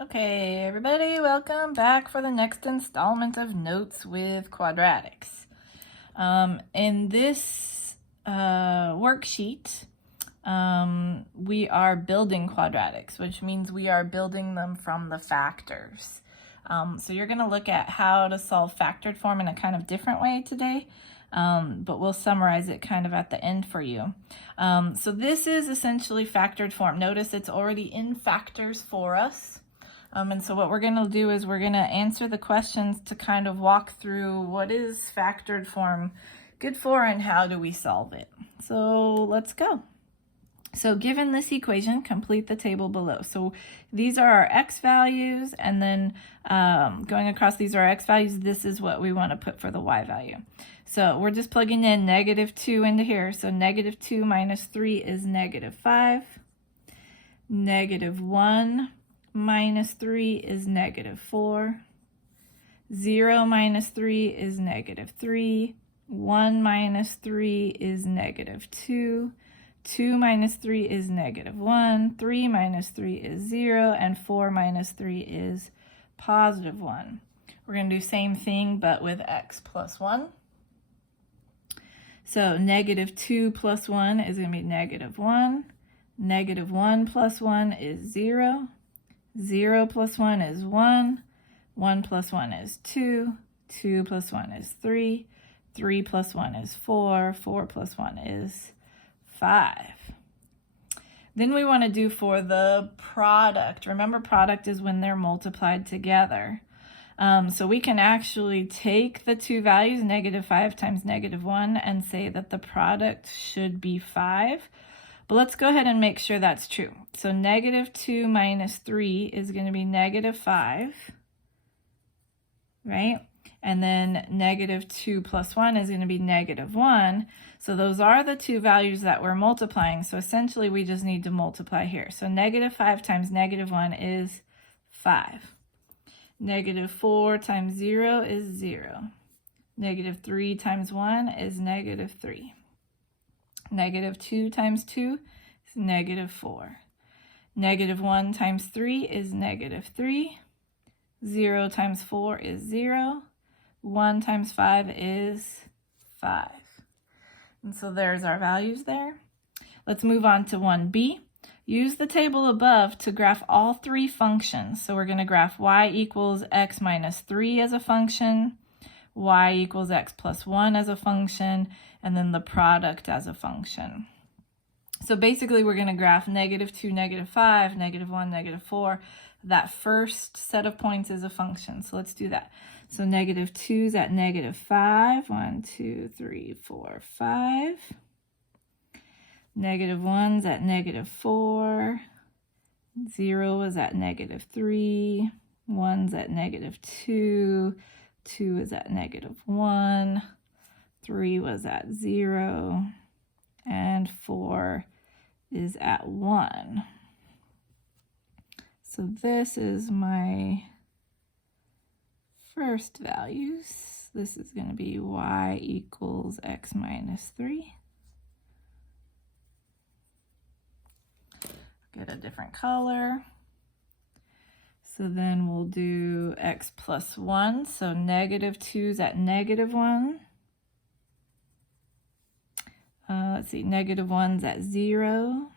Okay, everybody, welcome back for the next installment of Notes with Quadratics. In this worksheet, we are building quadratics, which means we are building them from the factors. So you're going to look at how to solve factored form in a kind of different way today, but we'll summarize it kind of at the end for you. So this is essentially factored form. Notice it's already in factors for us. And so what we're going to do is we're going to answer the questions to kind of walk through what is factored form good for and how do we solve it. So let's go. So given this equation, complete the table below. So these are our x values, and then going across, these are our x values. This is what we want to put for the y value. So we're just plugging in -2 into here. So -2 minus 3 is -5. -1 minus 3 is -4. 0 minus 3 is -3. 1 minus 3 is -2. 2 minus 3 is -1. 3 minus 3 is 0. And 4 minus 3 is +1. We're going to do same thing, but with x plus 1. So -2 plus 1 is going to be -1. -1 plus 1 is 0. 0 plus 1 is 1. 1 plus 1 is 2. 2 plus 1 is 3. 3 plus 1 is 4. 4 plus 1 is 5. Then we want to do for the product. Remember, product is when they're multiplied together. So we can actually take the two values, -5 times -1, and say that the product should be 5. But let's go ahead and make sure that's true. So -2 minus 3 is going to be -5, right? And then -2 plus 1 is going to be -1. So those are the two values that we're multiplying. So essentially we just need to multiply here. So -5 times -1 is 5. -4 times 0 is 0. -3 times 1 is -3. -2 times 2 is -4. -1 times 3 is -3. 0 times 4 is 0. 1 times 5 is 5. And so there's our values there. Let's move on to 1b. Use the table above to graph all three functions. So we're going to graph y equals x minus 3 as a function, y equals x plus 1 as a function, and then the product as a function. So basically we're going to graph -2, -5, -1, -4. That first set of points is a function. So let's do that. So -2 is at -5. 1, 2, 3, 4, 5. -1's at -4. 0 is at -3. 1's at -2. 2 is at -1. 3 was at 0. And 4 is at 1. So this is my first values. This is going to be y equals x minus 3. Get a different color. So then we'll do x plus 1. So -2 is at -1. Let's see, -1's at 0.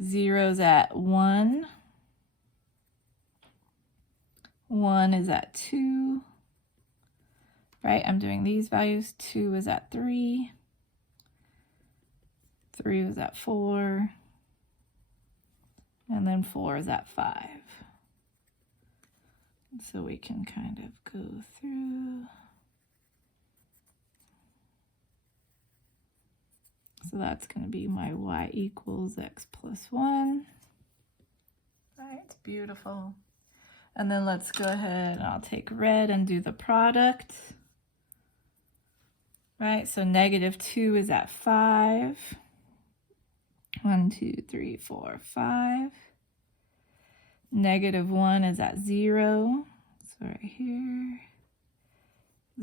0's at 1. 1 is at 2. Right, I'm doing these values. 2 is at 3. 3 is at 4. And then 4 is at 5. So we can kind of go through. So that's going to be my y equals x plus 1. All right, beautiful. And then let's go ahead and I'll take red and do the product. Right, so -2 is at 5. 1, 2, 3, 4, 5. -1 is at 0. So right here.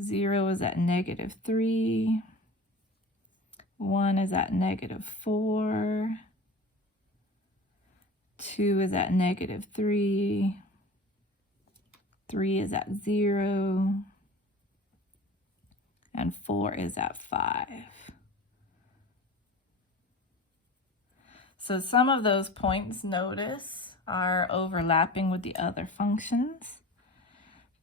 0 is at -3. 1 is at -4. 2 is at -3. 3 is at 0. And 4 is at 5. So some of those points, notice, are overlapping with the other functions.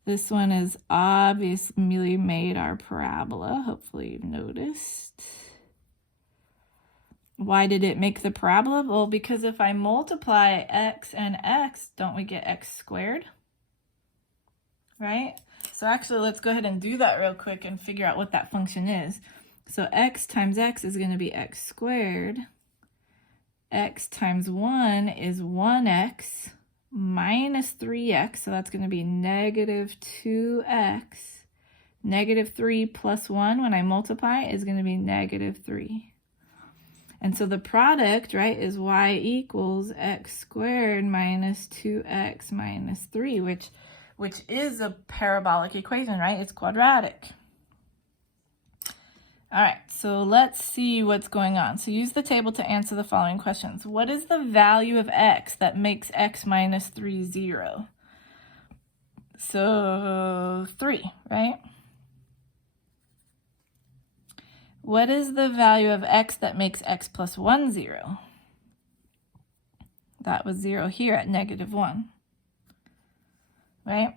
This one is obviously made our parabola. Hopefully you've noticed. Why did it make the parabola? Well, because if I multiply x and x, don't we get x squared? Right? So actually, let's go ahead and do that real quick and figure out what that function is. So x times x is going to be x squared. X times 1 is 1x minus 3x, so that's going to be -2x. -3 plus 1 when I multiply is going to be -3. And so the product, right, is y equals x squared minus 2x minus 3, which is a parabolic equation, right? It's quadratic. All right, so let's see what's going on. So use the table to answer the following questions. What is the value of x that makes x minus 3 0? So 3, right? What is the value of x that makes x plus 1 0? That was 0 here at -1, right?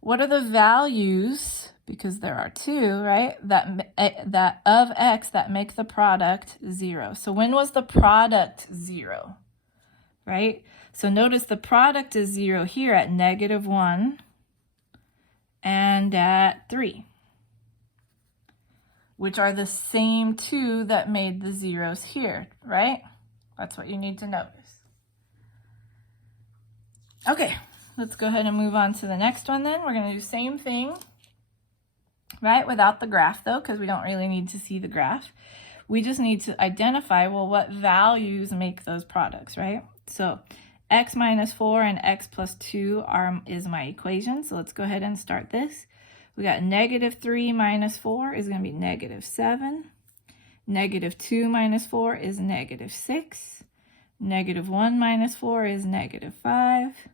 What are the values, because there are 2, right, that of x that make the product 0? So when was the product 0, right? So notice the product is 0 here at -1 and at 3, which are the same 2 that made the zeros here, right? That's what you need to notice. Okay, let's go ahead and move on to the next one then. We're going to do the same thing, right, without the graph though, because we don't really need to see the graph. We just need to identify, well, what values make those products, right? So x minus 4 and x plus 2 is my equation. So let's go ahead and start this. We got -3 minus 4 is going to be -7. -2 minus 4 is -6. -1 minus 4 is -5.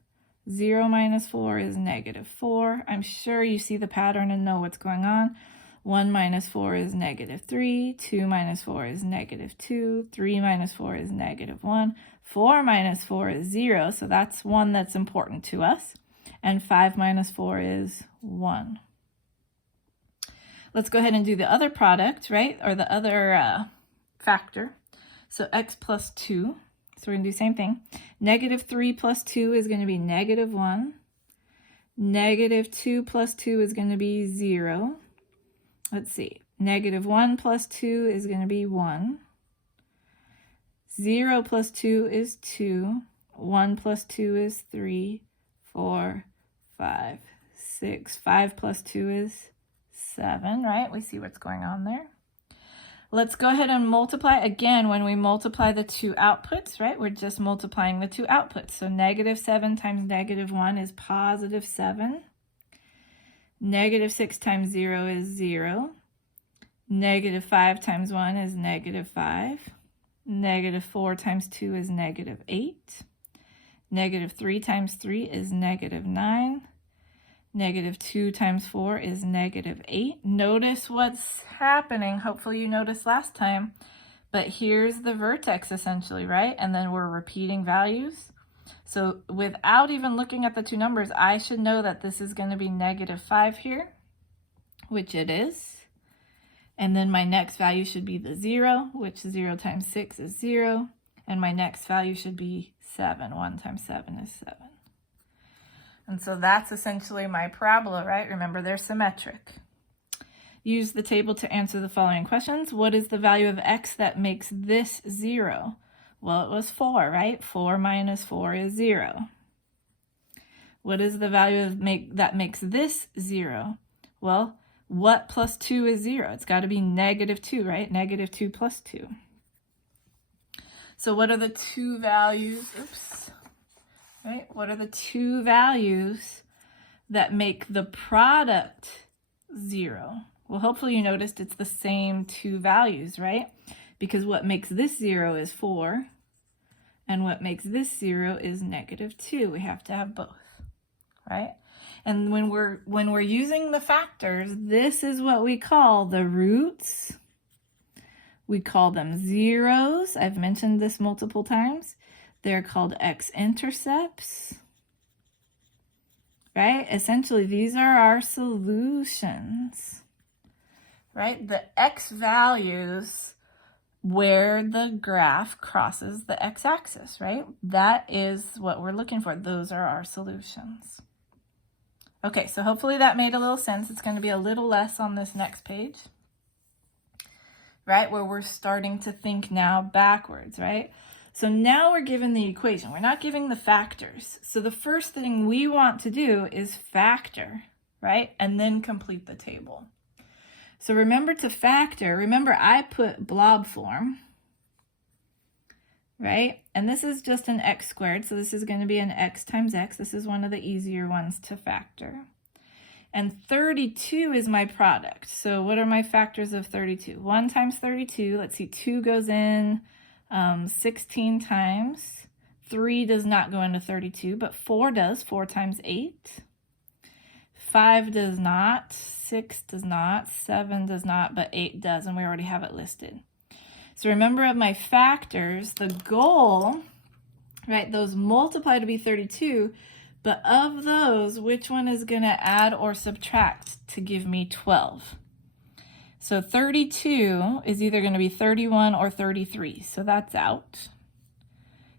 0 minus 4 is -4. I'm sure you see the pattern and know what's going on. 1 minus 4 is -3. 2 minus 4 is -2. 3 minus 4 is -1. 4 minus 4 is 0, so that's one that's important to us. And 5 minus 4 is 1. Let's go ahead and do the other product, right? Or the other factor. So x plus 2. So we're going to do the same thing. -3 plus 2 is going to be -1. -2 plus 2 is going to be 0. Let's see. -1 plus 2 is going to be 1. 0 plus 2 is 2. 1 plus 2 is 3, 4, 5, 6. 5 plus 2 is 7, right? We see what's going on there. Let's go ahead and multiply. Again, when we multiply the two outputs, right, we're just multiplying the two outputs. So -7 times -1 is +7. -6 times 0 is 0. -5 times 1 is -5. -4 times 2 is -8. -3 times 3 is -9. -2 times 4 is -8. Notice what's happening. Hopefully you noticed last time, but here's the vertex essentially, right? And then we're repeating values. So without even looking at the two numbers, I should know that this is going to be -5 here, which it is. And then my next value should be the 0, which 0 times 6 is 0. And my next value should be 7. 1 times 7 is 7. And so that's essentially my parabola, right? Remember, they're symmetric. Use the table to answer the following questions. What is the value of x that makes this 0? Well, it was 4, right? 4 minus 4 is 0. What is the value that makes this 0? Well, what plus 2 is 0? It's got to be -2, right? -2 plus 2. So what are the two values? Oops. Right? What are the two values that make the product 0? Well, hopefully you noticed it's the same two values, right? Because what makes this 0 is 4, And what makes this 0 is -2. We have to have both, right? And when we're using the factors, this is what we call the roots. We call them zeros. I've mentioned this multiple times. They're called x-intercepts, right? Essentially, these are our solutions, right? The x values where the graph crosses the x-axis, right? That is what we're looking for. Those are our solutions. Okay, so hopefully that made a little sense. It's going to be a little less on this next page, right? Where we're starting to think now backwards, right? So now we're given the equation. We're not giving the factors. So the first thing we want to do is factor, right? And then complete the table. So remember to factor. Remember I put blob form, right? And this is just an x squared. So this is going to be an x times x. This is one of the easier ones to factor. And 32 is my product. So what are my factors of 32? 1 times 32. Let's see, 2 goes in 16 times. 3 does not go into 32, but 4 does. 4 times 8. 5 does not. 6 does not. 7 does not, but 8 does, and we already have it listed. So remember of my factors, the goal, right, those multiply to be 32, but of those, which one is going to add or subtract to give me 12? So 32 is either going to be 31 or 33, so that's out.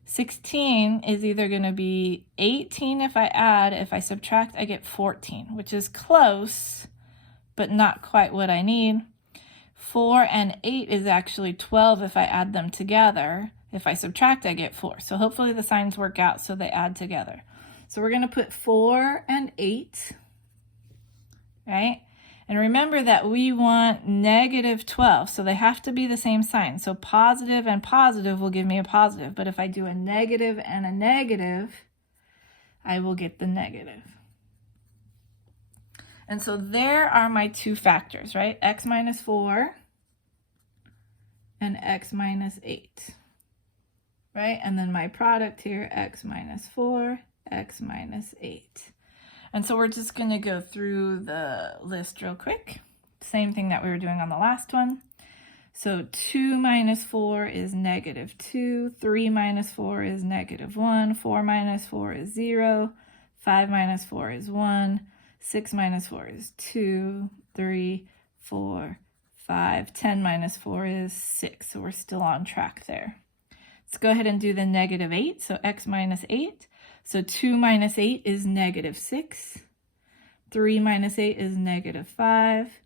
16 is either going to be 18 if I add. If I subtract, I get 14, which is close, but not quite what I need. 4 and 8 is actually 12 if I add them together. If I subtract, I get 4. So hopefully the signs work out so they add together. So we're going to put 4 and 8, right? And remember that we want -12, so they have to be the same sign. So positive and positive will give me a positive, but if I do a negative and a negative, I will get the negative. And so there are my two factors, right? X minus 4 and x minus 8, right? And then my product here, x minus 4, x minus 8. And so we're just going to go through the list real quick. Same thing that we were doing on the last one. So 2 minus 4 is -2. 3 minus 4 is -1. 4 minus 4 is 0. 5 minus 4 is 1. 6 minus 4 is 2. 3, 4, 5. 10 minus 4 is 6. So we're still on track there. Let's go ahead and do the -8. So x minus 8. So 2 minus 8 is -6. 3 minus 8 is -5.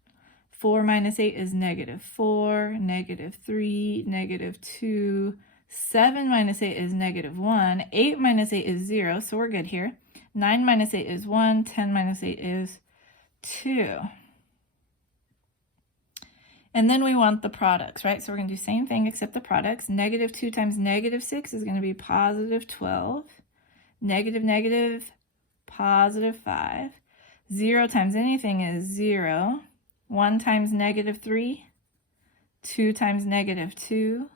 4 minus 8 is -4, -3, -2. 7 minus 8 is -1. 8 minus 8 is 0, so we're good here. 9 minus 8 is 1. 10 minus 8 is 2. And then we want the products, right? So we're going to do the same thing except the products. -2 times -6 is going to be +12. Negative, negative, +5. 0 times anything is 0. 1 times -3. 2 times -2.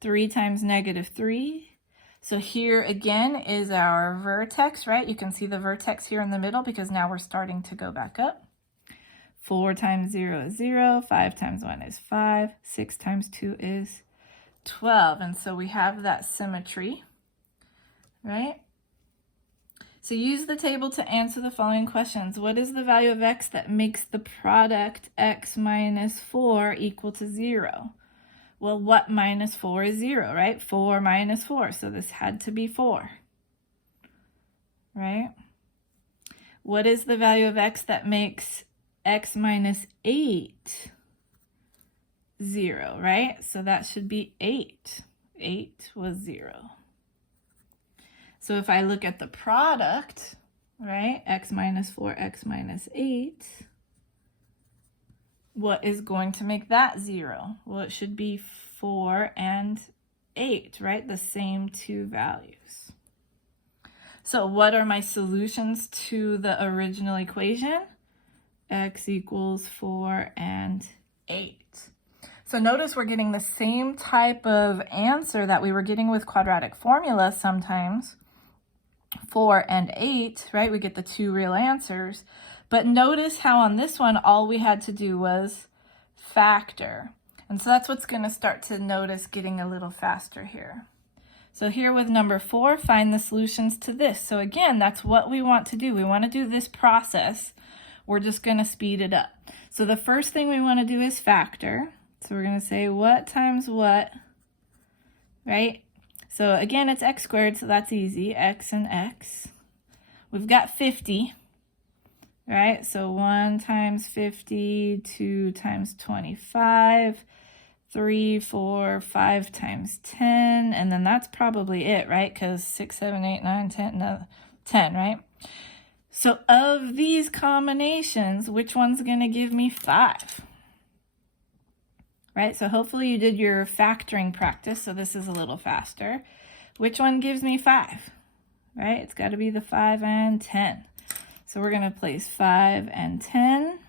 3 times -3. So here again is our vertex, right? You can see the vertex here in the middle because now we're starting to go back up. 4 times 0 is 0. 5 times 1 is 5. 6 times 2 is 12. And so we have that symmetry, right? So use the table to answer the following questions. What is the value of x that makes the product x minus 4 equal to 0? Well, what minus 4 is 0, right? 4 minus 4, so this had to be 4, right? What is the value of x that makes x minus 8 0, right? So that should be 8. 8 was 0. So if I look at the product, right, x minus 4, x minus 8, what is going to make that 0? Well, it should be 4 and 8, right? The same two values. So what are my solutions to the original equation? X equals 4 and 8. So notice we're getting the same type of answer that we were getting with quadratic formula sometimes, 4 and 8, right? We get the two real answers. But notice how on this one, all we had to do was factor. And so that's what's going to start to notice getting a little faster here. So here with number 4, find the solutions to this. So again, that's what we want to do. We want to do this process. We're just going to speed it up. So the first thing we want to do is factor. So we're going to say what times what, right? So again, it's x squared, so that's easy, x and x. We've got 50, right? So 1 times 50, 2 times 25, 3, 4, 5 times 10, and then that's probably it, right? Because 6, 7, 8, 9, 10, no, 10, right? So of these combinations, which one's going to give me 5? Right, so hopefully you did your factoring practice, so this is a little faster. Which one gives me 5? Right, it's got to be the 5 and 10. So we're going to place 5 and 10,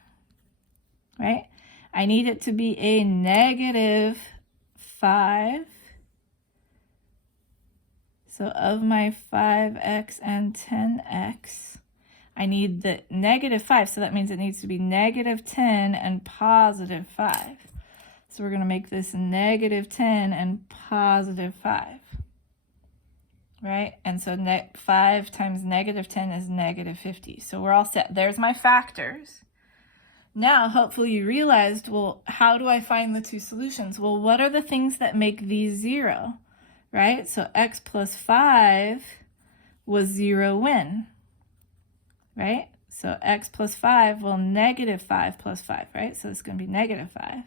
right? I need it to be a negative 5. So of my 5x and 10x, I need the negative 5, so that means it needs to be negative 10 and positive 5. So we're going to make this negative 10 and positive 5, right? And so 5 times negative 10 is negative 50. So we're all set. There's my factors. Now, hopefully you realized, well, how do I find the two solutions? Well, what are the things that make these 0, right? So x plus 5 was 0 when, right? So x plus 5, well, negative 5 plus 5, right? So it's going to be negative 5.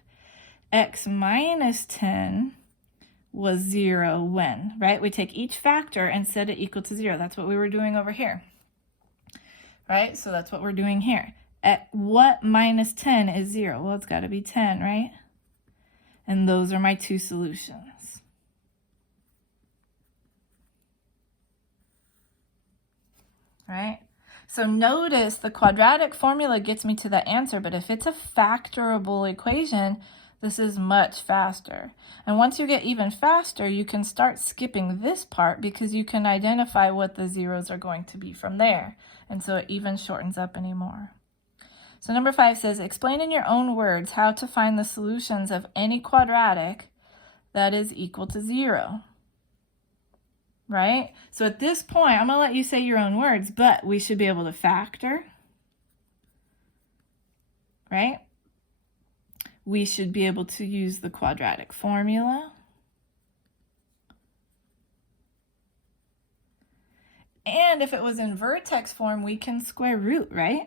X minus 10 was 0 when, right? We take each factor and set it equal to 0. That's what we were doing over here, right? So that's what we're doing here. At what minus 10 is 0? Well, it's got to be 10, right? And those are my two solutions. Right? So notice the quadratic formula gets me to the answer, but if it's a factorable equation, this is much faster. And once you get even faster, you can start skipping this part because you can identify what the zeros are going to be from there. And so it even shortens up anymore. So number 5 says, explain in your own words how to find the solutions of any quadratic that is equal to 0. Right? So at this point, I'm going to let you say your own words, but we should be able to factor. Right? We should be able to use the quadratic formula. And if it was in vertex form, we can square root, right?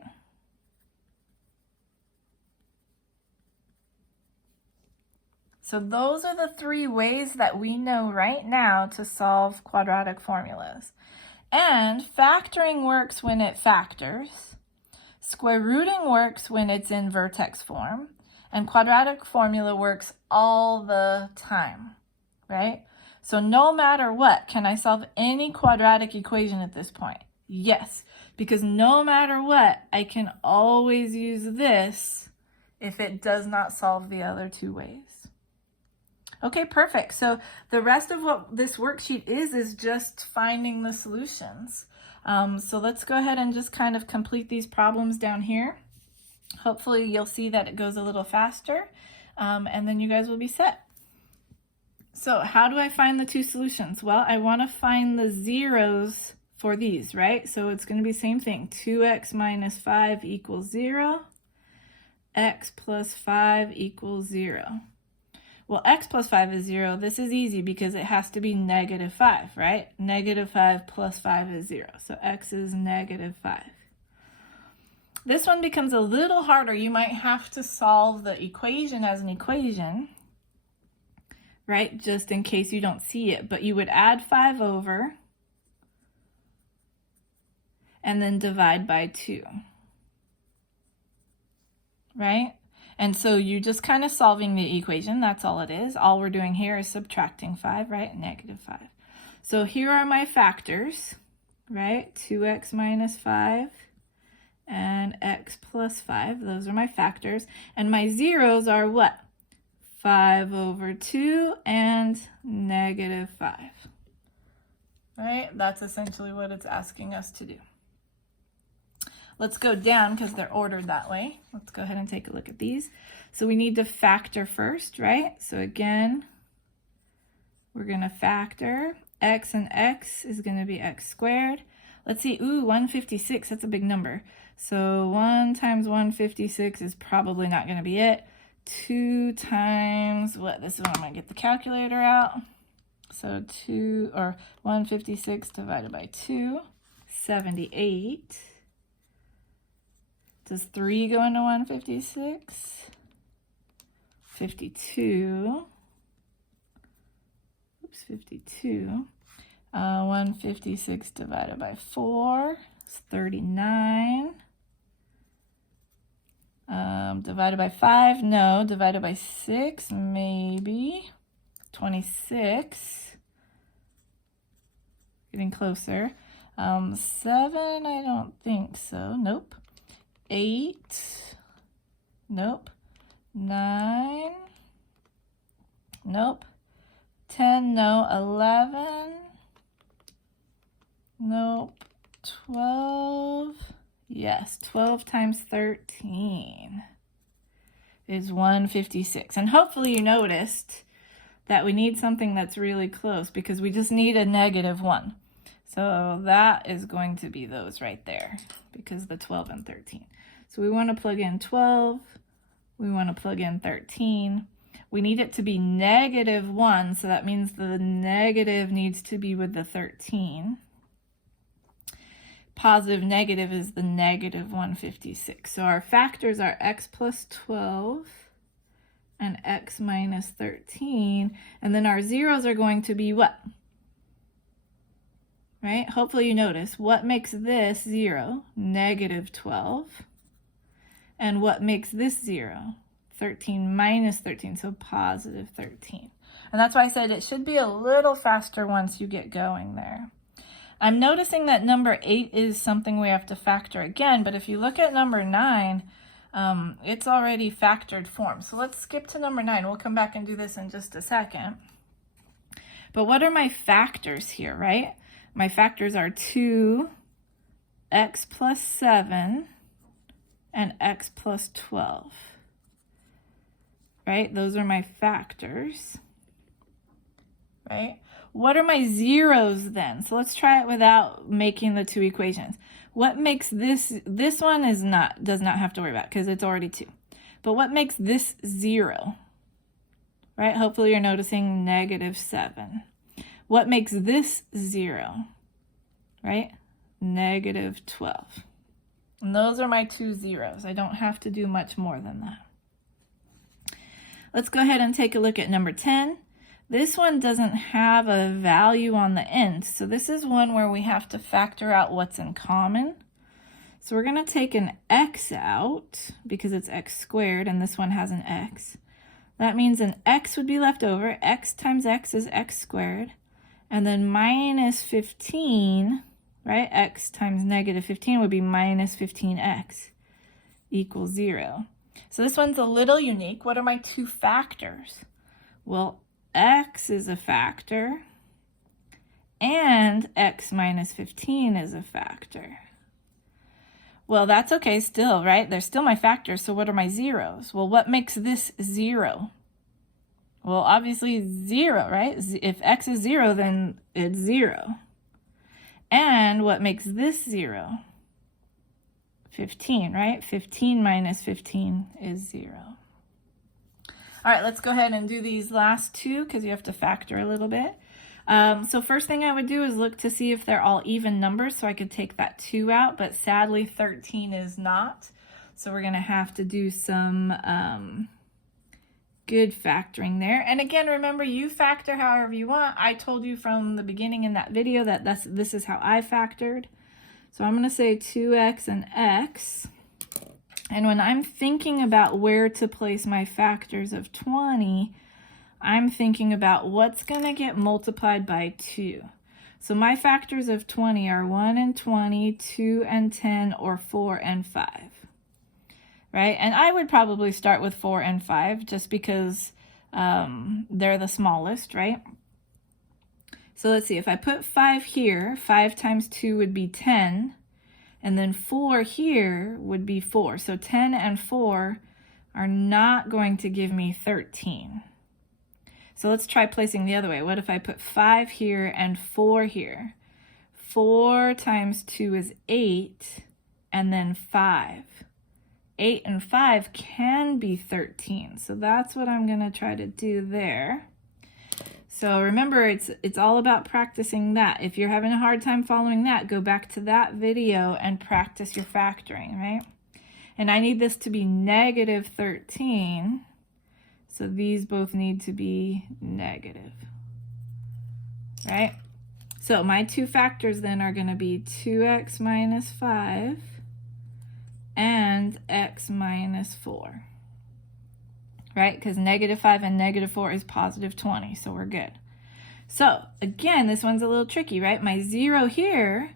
So those are the 3 ways that we know right now to solve quadratic formulas. And factoring works when it factors. Square rooting works when it's in vertex form. And quadratic formula works all the time, right? So no matter what, can I solve any quadratic equation at this point? Yes, because no matter what, I can always use this if it does not solve the other 2 ways. Okay, perfect. So the rest of what this worksheet is just finding the solutions. So let's go ahead and just kind of complete these problems down here. Hopefully you'll see that it goes a little faster, and then you guys will be set. So how do I find the two solutions? Well, I want to find the zeros for these, right? So it's going to be the same thing. 2x minus 5 equals 0. X plus 5 equals 0. Well, x plus 5 is 0. This is easy because it has to be negative 5, right? Negative 5 plus 5 is 0. So x is negative 5. This one becomes a little harder. You might have to solve the equation as an equation, right? Just in case you don't see it. But you would add 5 over and then divide by 2, right? And so you're just kind of solving the equation. That's all it is. All we're doing here is subtracting 5, right? Negative 5. So here are my factors, right? 2x minus 5 and x plus 5. Those are my factors. And my zeros are what? 5 over 2 and negative 5. Right? That's essentially what it's asking us to do. Let's go down because they're ordered that way. Let's go ahead and take a look at these. So we need to factor first, right? So again, we're going to factor. X and x is going to be x squared. Let's see, 156, that's a big number. So 1 times 156 is probably not going to be it. 2 times, what, this is when I'm going to get the calculator out. So 156 divided by 2, 78. Does 3 go into 156? 52. Oops, 52. 156 divided by 4 is 39. Divided by 5, no. Divided by 6, maybe. 26. Getting closer. 7, I don't think so. Nope. 8. Nope. 9. Nope. 10, no. 11. Nope. 12. Yes, 12 times 13 is 156. And hopefully you noticed that we need something that's really close because we just need a negative 1. So that is going to be those right there because the 12 and 13. So we want to plug in 12. We want to plug in 13. We need it to be negative 1, so that means the negative needs to be with the 13. Positive negative is the negative 156. So our factors are x plus 12 and x minus 13. And then our zeros are going to be what? Right? Hopefully you notice what makes this 0? Negative 12. And what makes this 0? 13 minus 13, so positive 13. And that's why I said it should be a little faster once you get going there. I'm noticing that number 8 is something we have to factor again, but if you look at number 9, it's already factored form. So let's skip to number 9. We'll come back and do this in just a second. But what are my factors here, right? My factors are 2, x plus 7, and x plus 12. Right? Those are my factors. Right? What are my zeros then? So let's try it without making the two equations. What makes this one does not have to worry about because it's already 2. But what makes this 0? Right? Hopefully you're noticing negative 7. What makes this 0? Right? Negative 12. And those are my two zeros. I don't have to do much more than that. Let's go ahead and take a look at number 10. This one doesn't have a value on the end, so this is one where we have to factor out what's in common. So we're going to take an x out because it's x squared, and this one has an x. That means an x would be left over. X times x is x squared. And then minus 15, right? X times negative 15 would be minus 15x equals 0. So this one's a little unique. What are my two factors? Well, x is a factor, and x minus 15 is a factor. Well, that's okay still, right? They're still my factors, so what are my zeros? Well, what makes this 0? Well, obviously 0, right? If x is 0, then it's 0. And what makes this 0? 15, right? 15 minus 15 is 0. All right, let's go ahead and do these last two because you have to factor a little bit. So first thing I would do is look to see if they're all even numbers so I could take that 2 out, but sadly 13 is not. So we're going to have to do some good factoring there. And again, remember, you factor however you want. I told you from the beginning in that video that this is how I factored. So I'm going to say 2x and x. And when I'm thinking about where to place my factors of 20, I'm thinking about what's going to get multiplied by 2. So my factors of 20 are 1 and 20, 2 and 10, or 4 and 5. Right? And I would probably start with 4 and 5 just because they're the smallest, right? So let's see, if I put 5 here, 5 times 2 would be 10, and then 4 here would be 4. So 10 and 4 are not going to give me 13. So let's try placing the other way. What if I put 5 here and 4 here? 4 times 2 is 8, and then 5. 8 and 5 can be 13. So that's what I'm going to try to do there. So remember, it's all about practicing that. If you're having a hard time following that, go back to that video and practice your factoring, right? And I need this to be negative 13. So these both need to be negative, right? So my two factors then are going to be 2x minus 5 and x minus 4. Right? Because negative 5 and negative 4 is positive 20, so we're good. So again, this one's a little tricky, right? My 0 here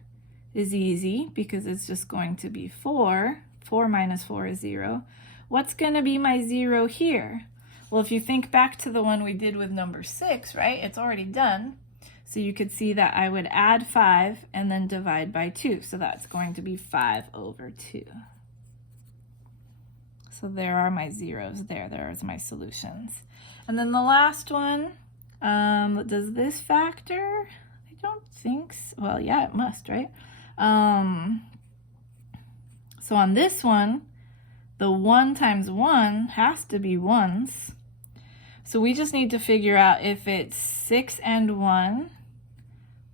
is easy because it's just going to be 4. 4 minus 4 is 0. What's going to be my 0 here? Well, if you think back to the one we did with number 6, right? It's already done. So you could see that I would add 5 and then divide by 2. So that's going to be 5 over 2. So there are my zeros there. There's my solutions. And then the last one, does this factor? I don't think so. Well, yeah, it must, right? So on this one, the 1 times 1 has to be 1s. So we just need to figure out if it's 6 and 1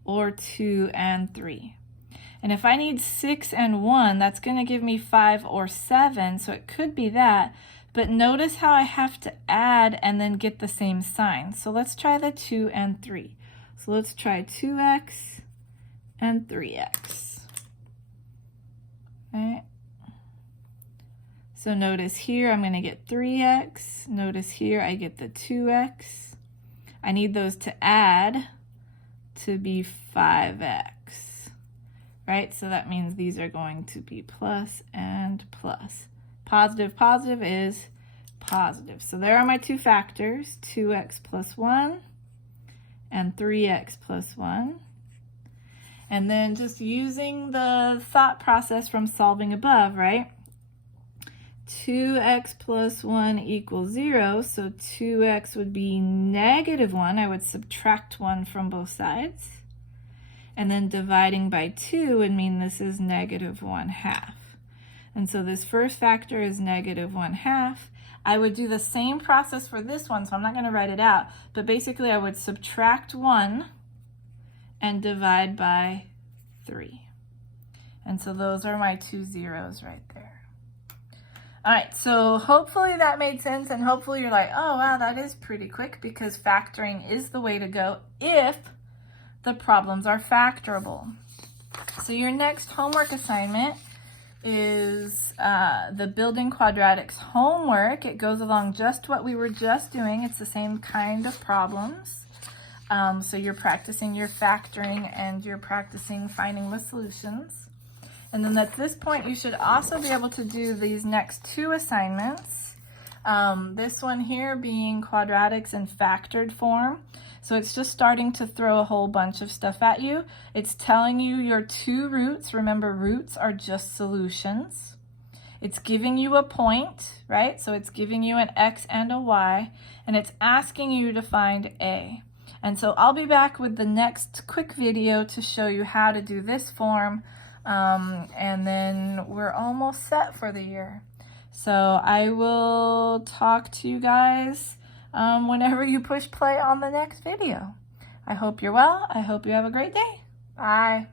or 2 and 3. And if I need 6 and 1, that's going to give me 5 or 7, so it could be that. But notice how I have to add and then get the same sign. So let's try the 2 and 3. So let's try 2x and 3x. Right? So notice here I'm going to get 3x. Notice here I get the 2x. I need those to add to be 5x. Right, so that means these are going to be plus and plus. Positive, positive is positive. So there are my two factors, 2x plus 1 and 3x plus 1. And then just using the thought process from solving above, right? 2x plus 1 equals 0, so 2x would be negative 1. I would subtract 1 from both sides. And then dividing by 2 would mean this is negative 1/2. And so this first factor is negative 1/2. I would do the same process for this one, so I'm not going to write it out. But basically I would subtract 1 and divide by 3. And so those are my two zeros right there. All right, so hopefully that made sense, and hopefully you're like, oh wow, that is pretty quick, because factoring is the way to go if the problems are factorable. So your next homework assignment is the Building Quadratics homework. It goes along just what we were just doing. It's the same kind of problems. So you're practicing your factoring and you're practicing finding the solutions. And then at this point, you should also be able to do these next two assignments. This one here being quadratics in factored form. So it's just starting to throw a whole bunch of stuff at you. It's telling you your two roots. Remember, roots are just solutions. It's giving you a point, right? So it's giving you an x and a y, and it's asking you to find a. And so I'll be back with the next quick video to show you how to do this form, and then we're almost set for the year. So I will talk to you guys whenever you push play on the next video. I hope you're well. I hope you have a great day. Bye.